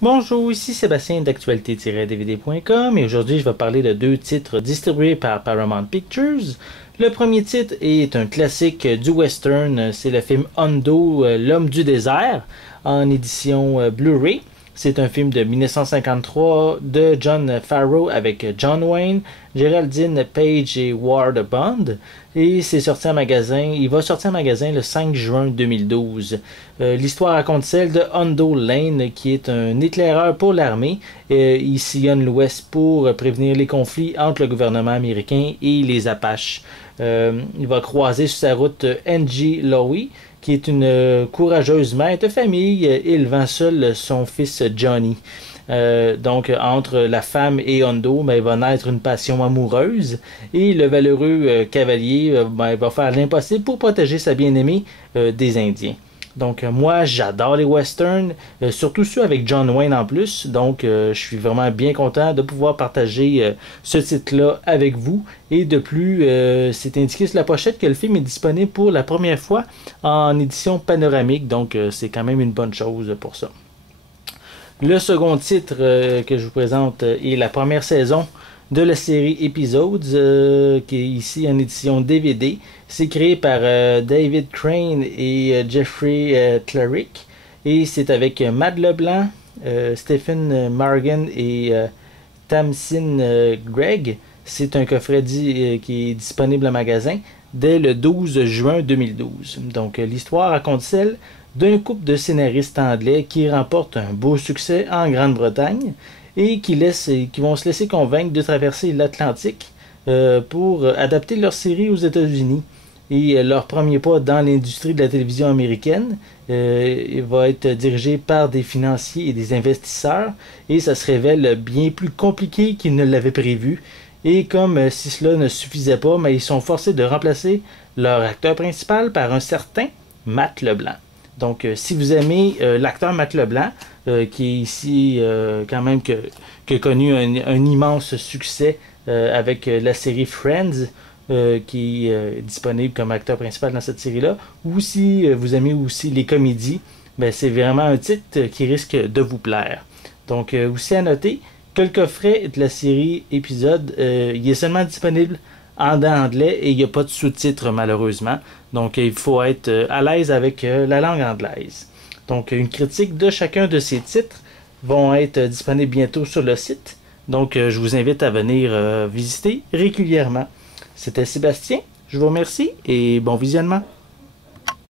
Bonjour, ici Sébastien d'actualité-dvd.com et aujourd'hui je vais parler de deux titres distribués par Paramount Pictures. Le premier titre est un classique du western, c'est le film Hondo, l'homme du désert, en édition Blu-ray. C'est un film de 1953 de John Farrow avec John Wayne, Geraldine Page et Ward Bond. Et c'est sorti en magasin. Il va sortir en magasin le 5 juin 2012. L'histoire raconte celle de Hondo Lane, qui est un éclaireur pour l'armée. Il sillonne l'Ouest pour prévenir les conflits entre le gouvernement américain et les Apaches. Il va croiser sur sa route Angie Lowy, qui est une courageuse mère de famille élevant seule son fils Johnny. Donc, entre la femme et Hondo, il va naître une passion amoureuse et le valeureux cavalier va faire l'impossible pour protéger sa bien-aimée des Indiens. Donc, moi, j'adore les westerns, surtout ceux avec John Wayne en plus. Donc, je suis vraiment bien content de pouvoir partager ce titre-là avec vous. Et de plus, c'est indiqué sur la pochette que le film est disponible pour la première fois en édition panoramique. Donc, c'est quand même une bonne chose pour ça. Le second titre que je vous présente est la première saison de la série Episodes, qui est ici en édition DVD. C'est créé par David Crane et Jeffrey Clarick. Et c'est avec Matt Leblanc, Stephen Margan et Tamsin Gregg. C'est un coffret qui est disponible en magasin dès le 12 juin 2012. Donc l'histoire raconte celle d'un couple de scénaristes anglais qui remportent un beau succès en Grande-Bretagne et qui vont se laisser convaincre de traverser l'Atlantique pour adapter leur série aux États-Unis. Et leur premier pas dans l'industrie de la télévision américaine va être dirigé par des financiers et des investisseurs, et ça se révèle bien plus compliqué qu'ils ne l'avaient prévu. Et comme si cela ne suffisait pas, mais ils sont forcés de remplacer leur acteur principal par un certain Matt Leblanc. Donc, si vous aimez l'acteur Matt Leblanc, qui est ici quand même qui a connu un immense succès avec la série Friends, qui est disponible comme acteur principal dans cette série-là, ou si vous aimez aussi les comédies, ben, c'est vraiment un titre qui risque de vous plaire. Donc, aussi à noter que le coffret de la série épisode, il est seulement disponible en anglais et il n'y a pas de sous-titres malheureusement. Donc il faut être à l'aise avec la langue anglaise. Donc une critique de chacun de ces titres vont être disponibles bientôt sur le site. Donc je vous invite à venir visiter régulièrement. C'était Sébastien, je vous remercie et bon visionnement.